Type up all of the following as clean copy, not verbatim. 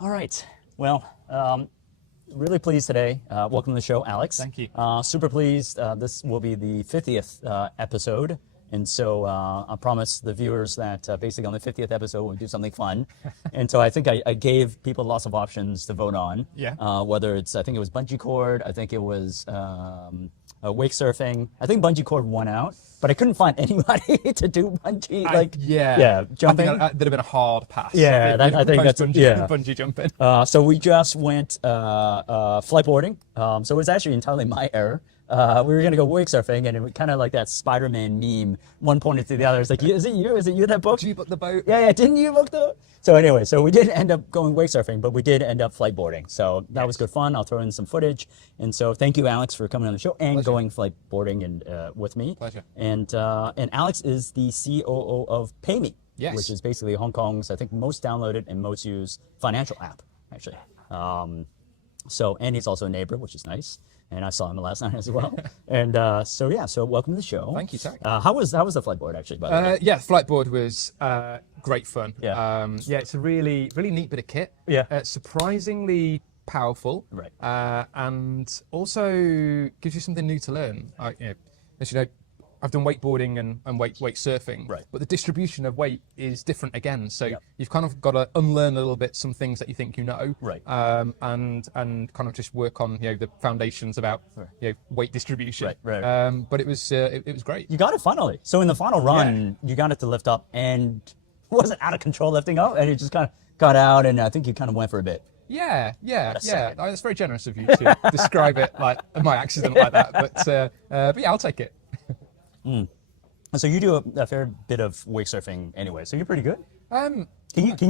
All right. Well, really pleased today. Welcome to the show, Alex. Thank you. Super pleased. This will be the 50th episode. And so I promised the viewers that basically on the 50th episode, we'll do something fun. And so I think I gave people lots of options to vote on. Yeah. Whether it's, I think it was bungee cord, I think it was wake surfing. I think bungee cord won out, but I couldn't find anybody to do bungee. Jumping. I think that'd have been a hard pass. Yeah, I think that's bungee jumping. So we just went fliteboarding. So it was actually entirely my error. We were gonna go wake surfing, and it was kind of like that Spider-Man meme. One pointed to the other. It's like, is it you? Is it you that booked? Did you book the boat? Yeah. Didn't you book the? So anyway, so we didn't end up going wake surfing, but we did end up fliteboarding. So that was good fun. I'll throw in some footage. And so thank you, Alex, for coming on the show and Pleasure. going fliteboarding and with me. Pleasure. And Alex is the COO of PayMe, Yes. which is basically Hong Kong's, I think, most downloaded and most used financial app, actually. And he's also a neighbor, which is nice. And I saw him last night as well. And so welcome to the show. Thank you, Zach. How was the fliteboard actually, by the way? Yeah, Fliteboard was great fun. Yeah. It's a really neat bit of kit. Yeah. Surprisingly powerful. Right. And also gives you something new to learn. As you know, I've done wakeboarding and wake surfing, Right. but the distribution of weight is different again. So Yep. you've kind of got to unlearn a little bit some things that you think you know, Right. and kind of just work on the foundations about weight distribution. Right. But it was great. You got it finally. So in the final run, you got it to lift up and wasn't out of control lifting up, and it just kind of got out, and I think you kind of went for a bit. Yeah. second. That's very generous of you to describe it like my accident like that. But yeah, I'll take it. So you do a fair bit of wake surfing anyway, so you're pretty good. Can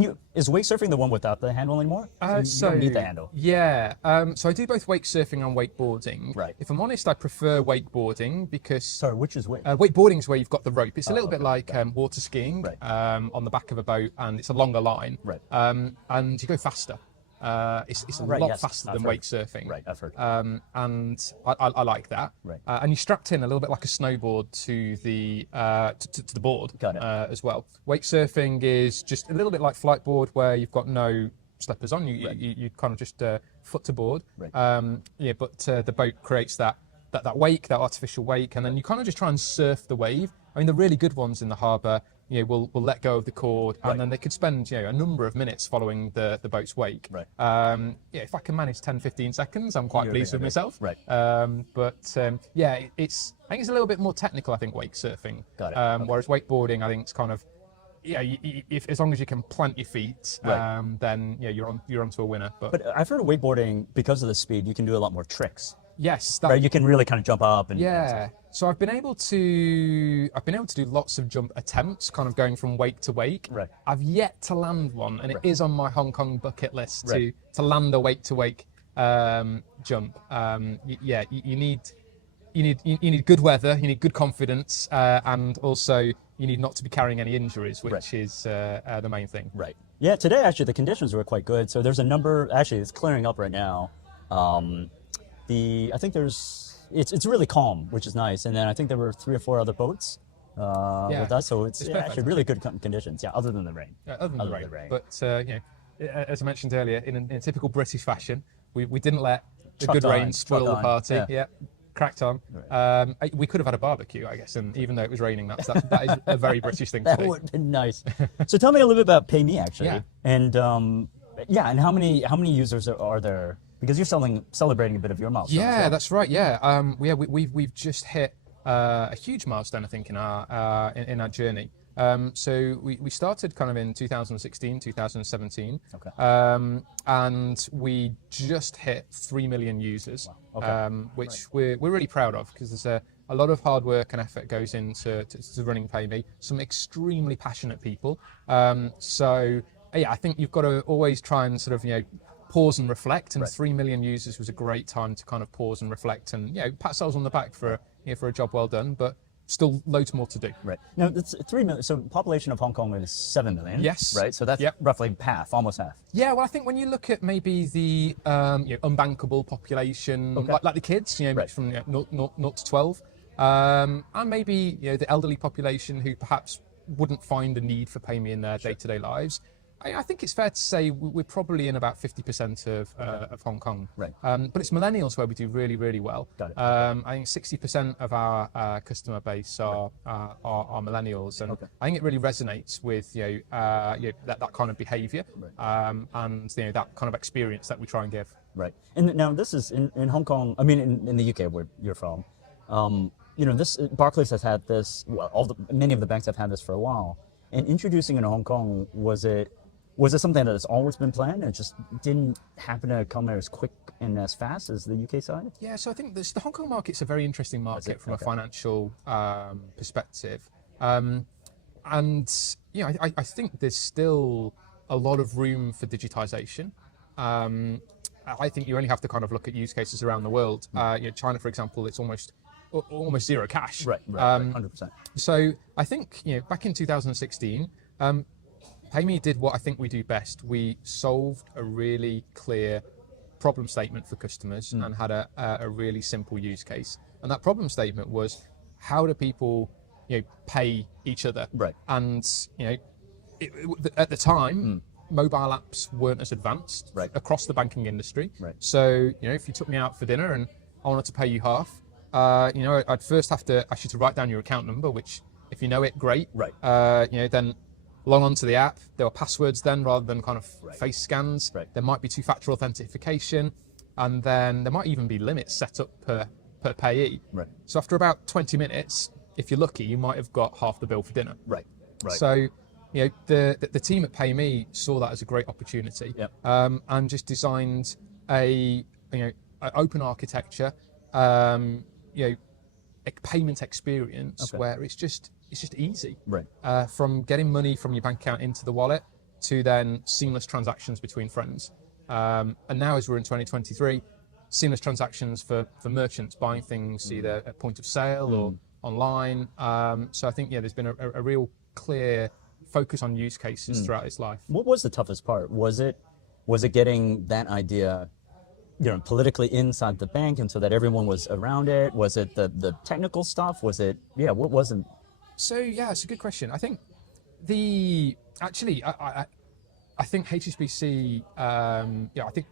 you? Is wake surfing the one without the handle anymore? You don't need the handle. Yeah. So I do both wake surfing and wakeboarding. Right. If I'm honest, I prefer wakeboarding because Sorry, which is wake? wakeboarding is where you've got the rope. It's a little bit like water skiing Right. on the back of a boat, and it's a longer line. Right. And you go faster. It's a Right, lot yes, faster I've than heard. wake surfing. Right, I've heard. And I like that. Right. And you're strapped in a little bit like a snowboard to the to the board. Got it. As well. Wake surfing is just a little bit like Fliteboard, where you've got no slippers on. You kind of just foot to board. Right. But the boat creates that wake, that artificial wake, and then you kind of just try and surf the wave. I mean, the really good ones in the harbour, will let go of the cord, and then they could spend a number of minutes following the boat's wake. Right. If I can manage 10-15 seconds, I'm quite pleased with myself. Right. I think it's a little bit more technical. I think wake surfing. Got it. Okay. Whereas wakeboarding, I think it's kind of if as long as you can plant your feet, Right. then you're onto a winner. But I've heard of wakeboarding, because of the speed, you can do a lot more tricks. Yes, Right, you can really kind of jump up and Yeah. So I've been able to do lots of jump attempts, kind of going from wake to wake. Right. I've yet to land one, and it is on my Hong Kong bucket list Right. to land a wake to wake jump. You need good weather, you need good confidence, and also you need not to be carrying any injuries, which Right. is the main thing. Right. Yeah, today actually the conditions were quite good. So there's a number, actually it's clearing up right now. I think it's really calm, which is nice. And then I think there were 3 or 4 other boats with us. So it's perfect. actually really good conditions. Yeah, other than the rain. Other than the rain. But as I mentioned earlier, in typical British fashion, we didn't let the Trucked good rain on, spoil trucked the on, party. yeah. Yeah, cracked on. We could have had a barbecue, I guess, and even though it was raining, that is a very British thing to That do. would have been nice. So tell me a little bit about PayMe actually. Yeah. And and how many users are there? Because you're celebrating a bit of your milestone. Yeah, that's right. Yeah, we've just hit a huge milestone, I think, in our journey. So we started kind of in 2016, 2017, Okay. and we just hit 3 million users, Wow. Okay. which we're really proud of, because there's a lot of hard work and effort goes into running PayMe. Some extremely passionate people. I think you've got to always try and sort of pause and reflect, and Right. 3 million users was a great time to kind of pause and reflect and pat ourselves on the back for a job well done, but still loads more to do. Right. Now, it's 3 million. So population of Hong Kong is 7 million. Yes. Right. So that's Yep. roughly half, almost half. Yeah, well, I think when you look at maybe the unbankable population, Okay. like the kids, Right. from 0 to 12, and maybe the elderly population who perhaps wouldn't find a need for PayMe in their day-to-day lives, I think it's fair to say we're probably in about 50% of Hong Kong. Right. But it's millennials where we do really, really well. Got it. I think 60% of our customer base are millennials, and I think it really resonates with that kind of behaviour, and that kind of experience that we try and give. Right. And now this is in Hong Kong. I mean, in the UK where you're from. This Barclays has had this. Well, many of the banks have had this for a while. And introducing it in Hong Kong, was it something that has always been planned and just didn't happen to come as quick and as fast as the UK side? Yeah, so I think the Hong Kong market's a very interesting market from a financial perspective. I think there's still a lot of room for digitization. I think you only have to kind of look at use cases around the world. China, for example, it's almost zero cash. Right, 100%. So I think, back in 2016, PayMe did what I think we do best. We solved a really clear problem statement for customers and had a really simple use case. And that problem statement was, how do people, pay each other? Right. And, at the time, mobile apps weren't as advanced across the banking industry. Right. So, if you took me out for dinner and I wanted to pay you half, I'd first have to ask you to write down your account number, which if you know it, great. Right. Then log on to the app. There were passwords then rather than kind of face scans. Right. There might be two-factor authentication, and then there might even be limits set up per payee. Right. So after about 20 minutes, if you're lucky, you might have got half the bill for dinner. Right. So, the team at PayMe saw that as a great opportunity, and just designed an open architecture, payment experience where it's just easy. Right. From getting money from your bank account into the wallet to then seamless transactions between friends. And now, as we're in 2023, seamless transactions for merchants buying things either at point of sale or online. So I think there's been a real clear focus on use cases throughout its life. What was the toughest part? Was it getting that idea, politically inside the bank, and so that everyone was around it? Was it the technical stuff? Was it what wasn't? So it's a good question. I think I think HSBC. I think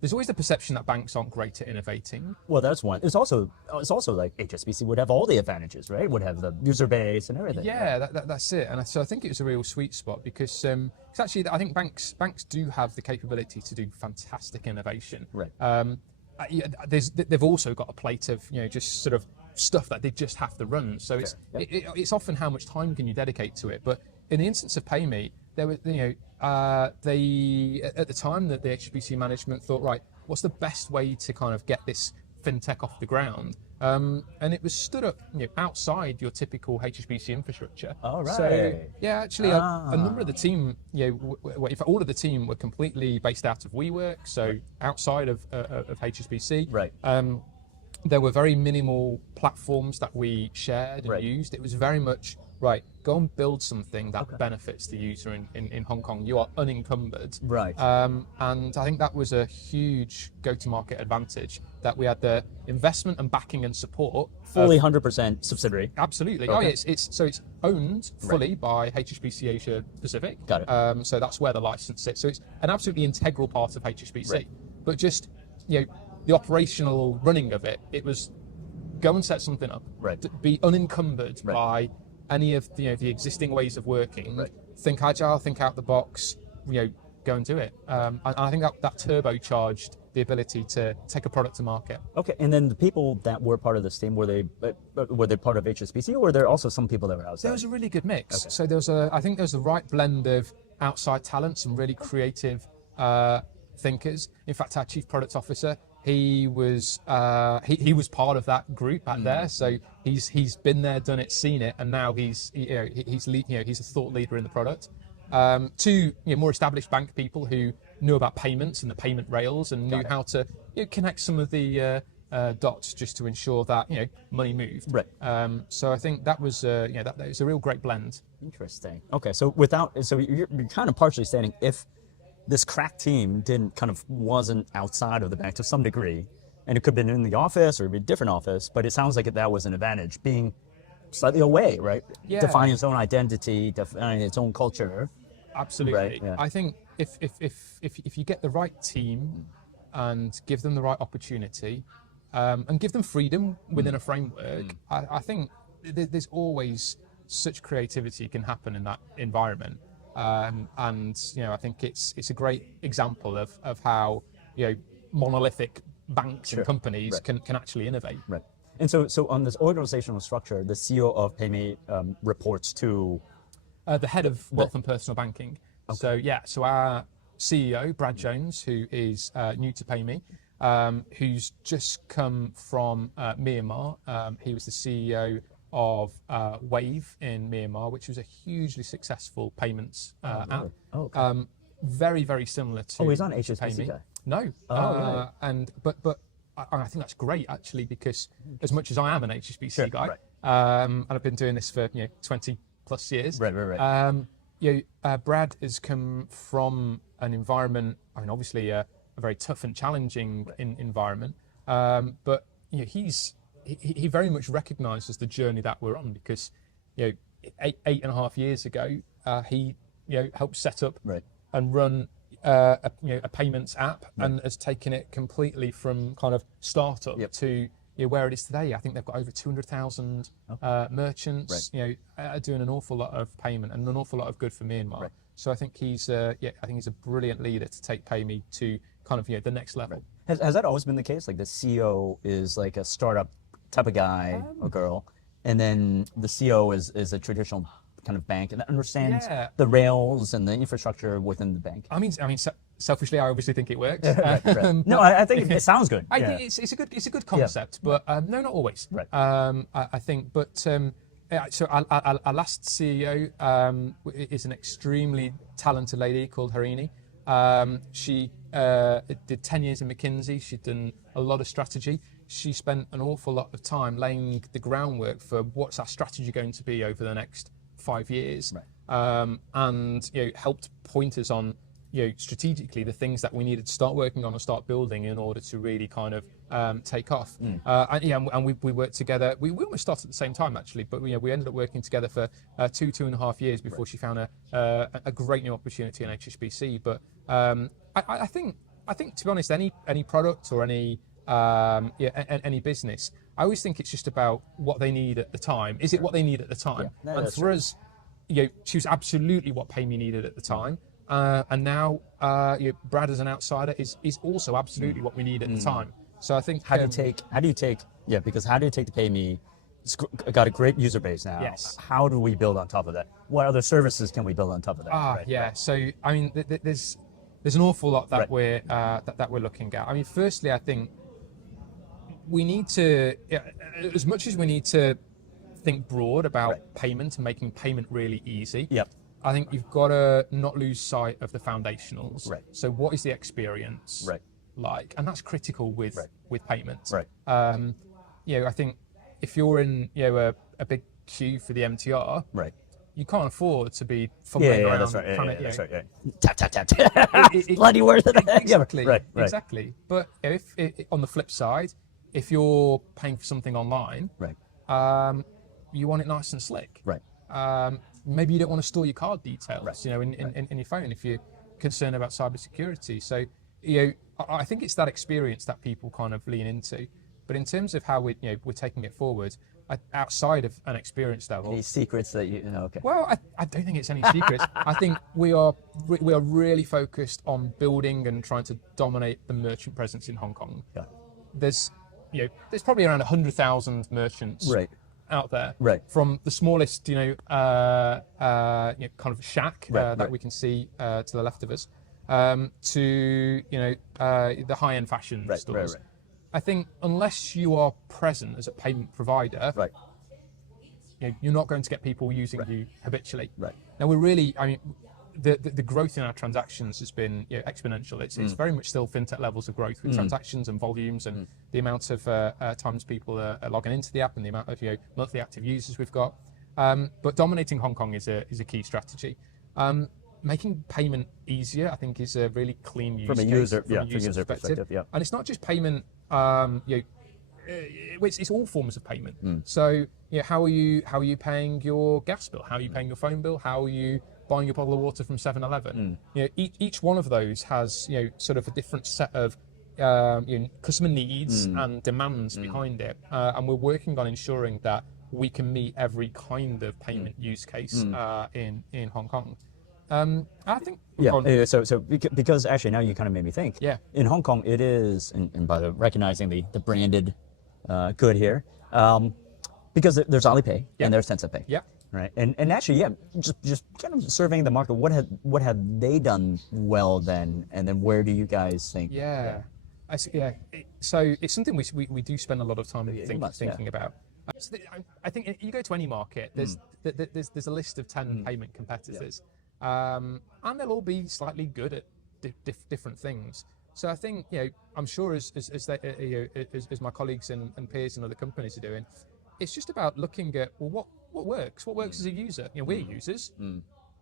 there's always the perception that banks aren't great at innovating. Well, that's one. It's also like HSBC would have all the advantages, right? Would have the user base and everything. Yeah, that's it. And so I think it was a real sweet spot because actually I think banks do have the capability to do fantastic innovation. Right. They've also got a plate of just sort of stuff that they just have to run. So it's often how much time can you dedicate to it. But in the instance of PayMe, there was they at the time that the HSBC management thought, right, what's the best way to kind of get this fintech off the ground? And it was stood up outside your typical HSBC infrastructure. Oh, right. So actually a number of the team, in fact all of the team were completely based out of WeWork, so outside of HSBC. Right. There were very minimal platforms that we shared and used. It was very much, go and build something that benefits the user in Hong Kong. You are unencumbered. Right. And I think that was a huge go-to-market advantage, that we had the investment and backing and support. Fully 100% subsidiary. Absolutely. Okay. Oh, yeah, it's owned fully by HSBC Asia Pacific. Got it. So that's where the license sits. So it's an absolutely integral part of HSBC. Right. But just, the operational running of it was go and set something up. Right. Be unencumbered by any of the existing ways of working. Right. Think agile, think out the box, go and do it. And I think that turbocharged the ability to take a product to market. Okay, and then the people that were part of this team, were they part of HSBC, or were there also some people that were outside? There was a really good mix. Okay. So I think there was the right blend of outside talent, some really creative thinkers. In fact, our chief product officer, he was part of that group back there. So he's been there, done it, seen it, and now he's a thought leader in the product. Two more established bank people who knew about payments and the payment rails and knew how to connect some of the dots just to ensure that money moved. Right. So I think that was that was a real great blend. Interesting. Okay, so you're kind of partially saying if this crack team wasn't outside of the bank to some degree, and it could have been in the office or a different office, but it sounds like that was an advantage, being slightly away, right? Yeah. Defining its own identity, defining its own culture. Absolutely. Right, yeah. I think if you get the right team and give them the right opportunity, and give them freedom within a framework, I think there's always such creativity can happen in that environment. And I think it's a great example of how monolithic banks and companies can actually innovate. Right. And so on this organizational structure, the CEO of PayMe reports to The head of wealth and personal banking. Okay. So our CEO, Brad Jones, who is new to PayMe, who's just come from Myanmar. He was the CEO of Wave in Myanmar, which was a hugely successful payments app. Oh, okay. Very, very similar to he's not HSBC PayMe. guy. No. Right. But I think that's great actually, because as much as I am an HSBC guy, right. and I've been doing this for 20 plus years. Right. Brad has come from an environment. I mean, obviously a very tough and challenging environment, but he very much recognises the journey that we're on, because 8.5 years ago he helped set up and run a payments app, and has taken it completely from kind of startup to where it is today. I think they've got over 200,000 merchants, doing an awful lot of payment and an awful lot of good for Myanmar. So I think he's a brilliant leader to take PayMe to kind of the next level. Has that always been the case? Like the CEO is like a startup type of guy or girl, and then the CEO is a traditional kind of bank and understands the rails and the infrastructure within the bank. I mean, selfishly, I obviously think it works. No, I think it sounds good. I think it's a good concept, but no, not always. Right. I think, but so our last CEO is an extremely talented lady called Harini. She did 10 years in McKinsey. She'd done a lot of strategy. She spent an awful lot of time laying the groundwork for what's our strategy going to be over the next 5 years, and helped point us on strategically the things that we needed to start working on and start building in order to really kind of take off. And we worked together. We almost started at the same time actually, but we ended up working together for 2.5 years before she found a great new opportunity in HSBC. But I think to be honest, any product or any business, I always think it's just about what they need at the time. Is it what they need at the time? And for us, she was absolutely what PayMe needed at the time. And now Brad as an outsider is also absolutely what we need at the time. So I think how do you take the PayMe? It's got a great user base now. Yes. How do we build on top of that? What other services can we build on top of that? So I mean, there's an awful lot that we're looking at. I mean, firstly, I think we need to, as much as we need to think broad about payment and making payment really easy. I think you've got to not lose sight of the foundationals. So what is the experience like? And that's critical with payments. I think if you're in a big queue for the MTR, you can't afford to be fumbling around. That's right. Tap, tap, tap. Bloody worth it. Exactly. Exactly. But if on the flip side, if you're paying for something online, you want it nice and slick. Maybe you don't want to store your card details, in your phone if you're concerned about cybersecurity. So, I think it's that experience that people kind of lean into. But in terms of how we're taking it forward, outside of an experience level. Any secrets that you know? Okay. Well, I don't think it's any secrets. I think we are really focused on building and trying to dominate the merchant presence in Hong Kong. There's probably around 100,000 merchants out there, from the smallest, kind of shack that we can see to the left of us, to the high-end fashion stores. I think unless you are present as a payment provider, you're not going to get people using you habitually. Now we're really, I mean, the growth in our transactions has been exponential. It's very much still fintech levels of growth with transactions and volumes and the amount of times people are logging into the app and the amount of monthly active users we've got. But dominating Hong Kong is a key strategy. Making payment easier, I think, is a really clean use case from a user perspective. And it's not just payment. It's all forms of payment. So how are you paying your gas bill? How are you paying your phone bill? How are you buying a bottle of water from 7-Eleven. You know, each one of those has, you know, sort of a different set of customer needs and demands behind it, and we're working on ensuring that we can meet every kind of payment use case in Hong Kong. I think because actually now you kind of made me think. Yeah. In Hong Kong, it is, and by recognizing the branded good here, because there's Alipay and there's Tencent Pay. Yeah. Right. And actually, just kind of surveying the market. What have they done well then, and then where do you guys think? So it's something we do spend a lot of time thinking about. I think you go to any market, there's a list of 10 payment competitors, and they'll all be slightly good at different things. So I think, you know, I'm sure as my colleagues and peers in other companies are doing, it's just about looking at, well, what works? What works as a user? You know, we're users.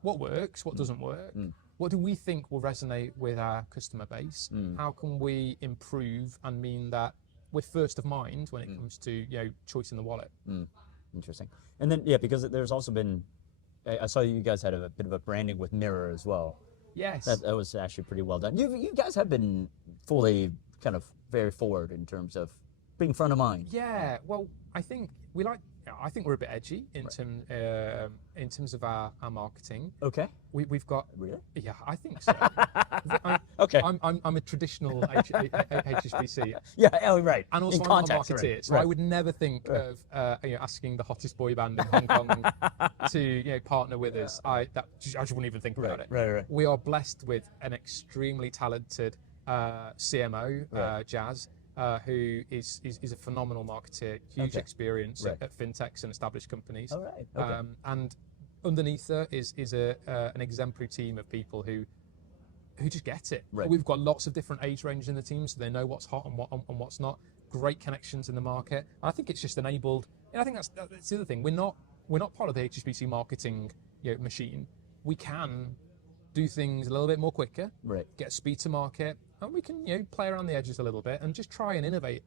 What works? What doesn't work? What do we think will resonate with our customer base? How can we improve and mean that we're first of mind when it comes to, you know, choice in the wallet? Interesting. And then because there's also been, I saw you guys had a bit of a branding with Mirror as well. Yes. That was actually pretty well done. You guys have been fully kind of very forward in terms of being front of mind. Yeah. Well, I think we're a bit edgy in terms of our marketing. Okay. We've got. Really? Yeah, I think so. Okay. I'm a traditional HSBC. Yeah. Oh, right. And also in I'm context, a marketeer, right. so I would never think of asking the hottest boy band in Hong Kong to partner with us. I just wouldn't even think about it. Right. We are blessed with an extremely talented CMO, Jazz. Who is a phenomenal marketer, huge experience at fintechs and established companies. All right. Okay. And underneath her is an exemplary team of people who just get it. Right. We've got lots of different age ranges in the team, so they know what's hot and what's not. Great connections in the market. I think it's just enabled. And I think that's the other thing. We're not part of the HSBC marketing machine. We can do things a little bit more quicker. Right. Get speed to market. And we can, play around the edges a little bit and just try and innovate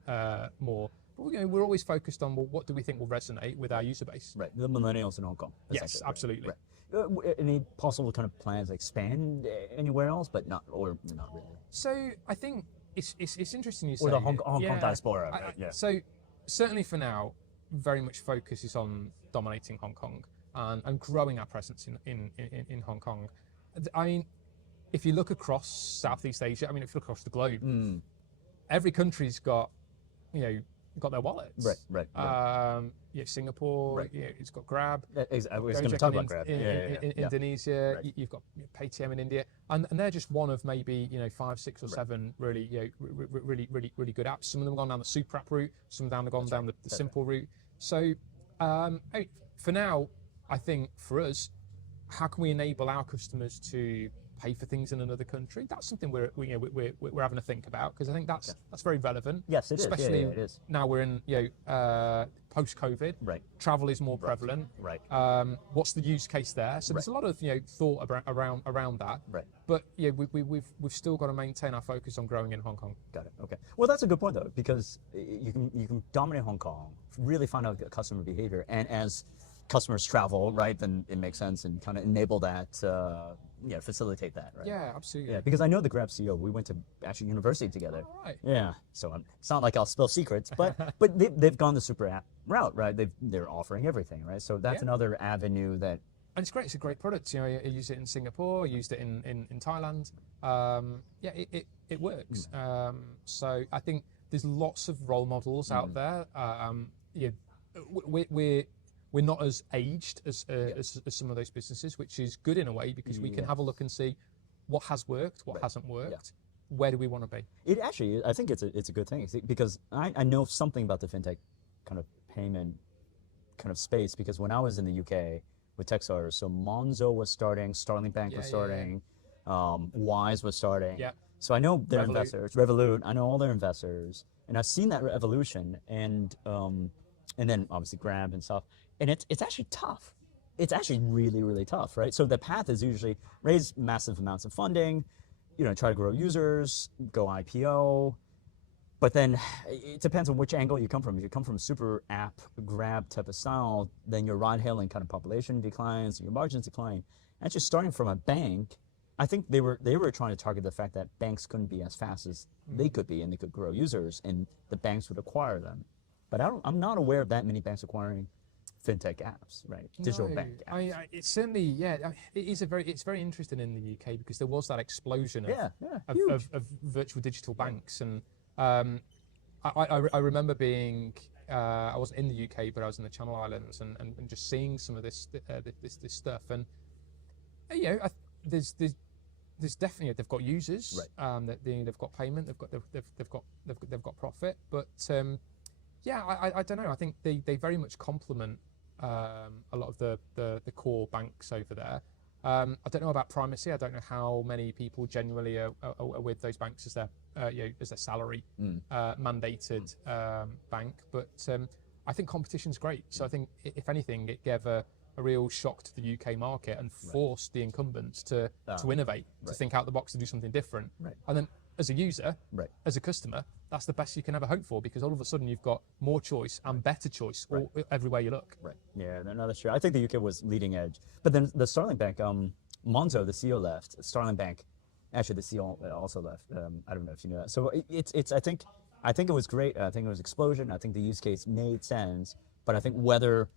more. But we're always focused on, well, what do we think will resonate with our user base? Right, the millennials in Hong Kong. Yes, absolutely. Right. Any possible kind of plans to expand anywhere else, but not really? So I think it's interesting you say. Or the Hong Kong diaspora, right? Yeah. So certainly for now, very much focus is on dominating Hong Kong and growing our presence in Hong Kong. I mean, if you look across Southeast Asia, if you look across the globe, every country's got their wallets. Right. Singapore, it's got Grab. I was going to talk about Grab. Indonesia, Right. You've got Paytm in India, and they're just one of maybe 5, 6, or 7 really really good apps. Some of them have gone down the super app route, some of them have gone down the simple route. So for now, I think for us, how can we enable our customers to pay for things in another country? That's something we're having to think about, because I think that's very relevant. Yes, it is. Especially it is. now we're in post-COVID. Right. Travel is more prevalent. Right. What's the use case there? So there's a lot of thought around that. Right. But we've still got to maintain our focus on growing in Hong Kong. Got it. Okay. Well, that's a good point though, because you can dominate Hong Kong, really find out customer behavior, and as customers travel, right, then it makes sense and kind of enable that, facilitate that, right? Yeah, absolutely. Yeah, because I know the Grab CEO. We went to actually university together. All right. Yeah, so it's not like I'll spill secrets, but they've gone the super app route, right? They're offering everything, right? So that's another avenue that. And it's great. It's a great product. I used it in Singapore. I used it in Thailand. It works. So I think there's lots of role models out there. We're not as aged as some of those businesses, which is good in a way, because we can have a look and see what has worked, what hasn't worked, where do we want to be. It actually, I think it's a good thing, because I know something about the fintech kind of payment kind of space, because when I was in the UK with Techstars, so Monzo was starting, Starling Bank was starting, Wise was starting. Yeah. So I know their investors, Revolut, I know all their investors, and I've seen that evolution, and then obviously Grab and stuff. And it's actually tough. It's actually really, really tough, right? So the path is usually raise massive amounts of funding, try to grow users, go IPO. But then it depends on which angle you come from. If you come from super app Grab type of style, then your ride hailing kind of population declines, your margins decline. actually starting from a bank, I think they were trying to target the fact that banks couldn't be as fast as they could be, and they could grow users, and the banks would acquire them. But I'm not aware of that many banks acquiring fintech apps, right? Digital No, bank apps. it's certainly, yeah. It's very interesting in the UK because there was that explosion Yeah, of virtual digital banks, and I remember being I wasn't in the UK, but I was in the Channel Islands, and just seeing some of this stuff, and there's definitely, they've got users, Right. they've got payment, they've got profit, but I don't know. I think they very much complement a lot of the core banks over there. I don't know about primacy. I don't know how many people genuinely are with those banks as their as their salary mandated bank, but I think competition's great. So I think if anything, it gave a real shock to the UK market and forced the incumbents to innovate, to think out the box, to do something different. Right. And then as a user, Right. as a customer, that's the best you can ever hope for, because all of a sudden you've got more choice and better choice everywhere you look. Right. Yeah, no, that's true. I think the UK was leading edge. But then the Starling Bank, Monzo, the CEO left. Starling Bank, actually the CEO also left. I don't know if you know that. So it's I think it was great. I think it was explosion. I think the use case made sense. But I think whether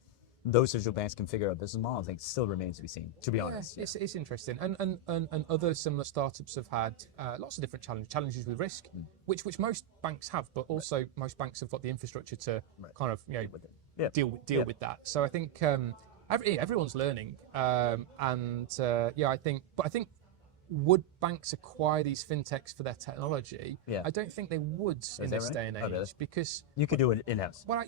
those digital banks can figure out a business model, I think still remains to be seen, to be honest. It's interesting. And other similar startups have had lots of different challenges with risk, which most banks have, but also most banks have got the infrastructure to kind of deal with that. So I think everyone's learning, I think would banks acquire these fintechs for their technology? Yeah. I don't think they would in this day and age, really? because You could do it in-house. well,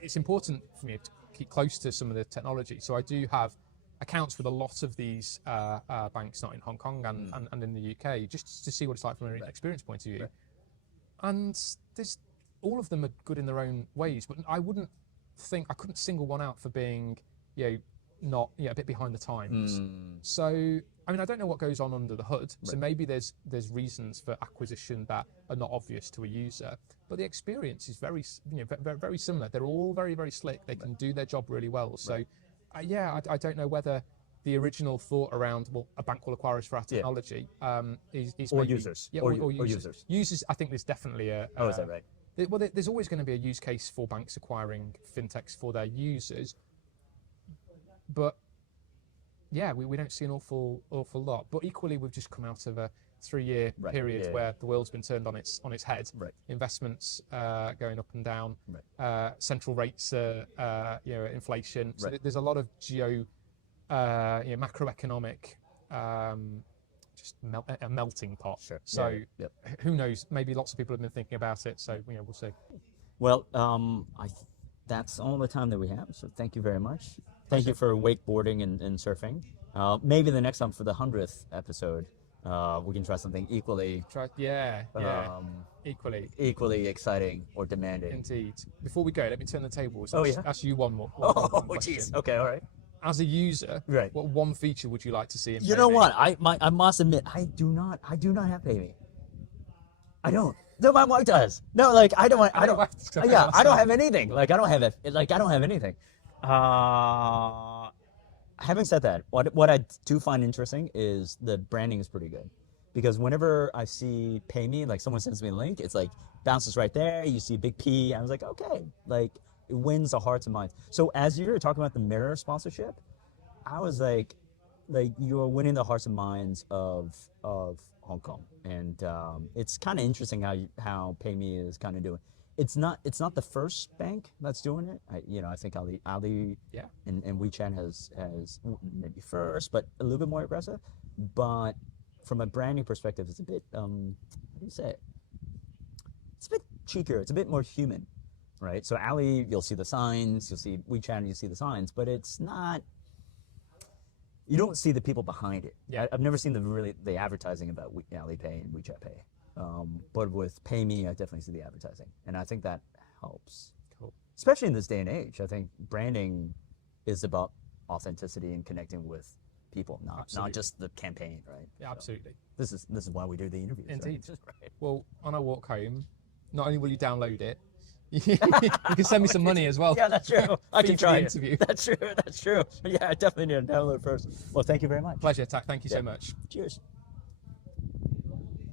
it's important for me to keep close to some of the technology. So I do have accounts with a lot of these banks, not in Hong Kong and in the UK, just to see what it's like from an experience point of view. Right. And all of them are good in their own ways, but I couldn't single one out for being, not a bit behind the times. So I mean, I don't know what goes on under the hood. So maybe there's reasons for acquisition that are not obvious to a user, but the experience is very very similar. They're all very, very slick. They can do their job really well. So I don't know whether the original thought around, well, a bank will acquire us for our technology is Or maybe, users. Yeah, Or users. Users, I think there's definitely a. Oh, is that right? There's always going to be a use case for banks acquiring fintechs for their users, but yeah, we don't see an awful lot. But equally, we've just come out of a 3-year period where the world's been turned on its head. Right. Investments going up and down. Right. Central rates, inflation. So there's a lot of macroeconomic, just a melting pot. Sure. So Yep. who knows? Maybe lots of people have been thinking about it. So we'll see. Well, that's all the time that we have. So thank you very much. Thank you for wakeboarding and surfing. Maybe the next time for the 100th episode, we can try something equally equally exciting or demanding. Indeed. Before we go, let me turn the tables. Ask you one more. Oh, question. jeez. Okay, all right. As a user, Right. what one feature would you like to see in PayMe? You know what? I must admit, I do not have PayMe. I don't. No, my wife does. No, like I don't have anything. Like I don't have it. Like I don't have anything. Having said that, what I do find interesting is the branding is pretty good, because whenever I see PayMe, like someone sends me a link, it's like bounces right there. You see a big P. I was like, okay, like it wins the hearts and minds. So as you were talking about the Mirror sponsorship, I was like you're winning the hearts and minds of Hong Kong, and it's kind of interesting how PayMe is kind of doing. It's not the first bank that's doing it. I think Ali and WeChat has maybe first, but a little bit more aggressive. But from a branding perspective, it's a bit how do you say it? It's a bit cheekier. It's a bit more human, right? So Ali, you'll see the signs. You'll see WeChat, and you see the signs, but it's not. You don't see the people behind it. Yeah. I've never seen the advertising about Alipay and WeChat Pay. But with PayMe, I definitely see the advertising, and I think that helps. Cool. Especially in this day and age, I think branding is about authenticity and connecting with people, not just the campaign, right? Yeah, absolutely. So this is why we do the interviews. Indeed. Right? Right. Well, on our walk home, not only will you download it, You can send me some money as well. Yeah, that's true. I Fee can for try the it. interview. That's true. That's true. Yeah, I definitely need to download it first. Well, thank you very much. Pleasure, Tak. Thank you Yeah. so much. Cheers.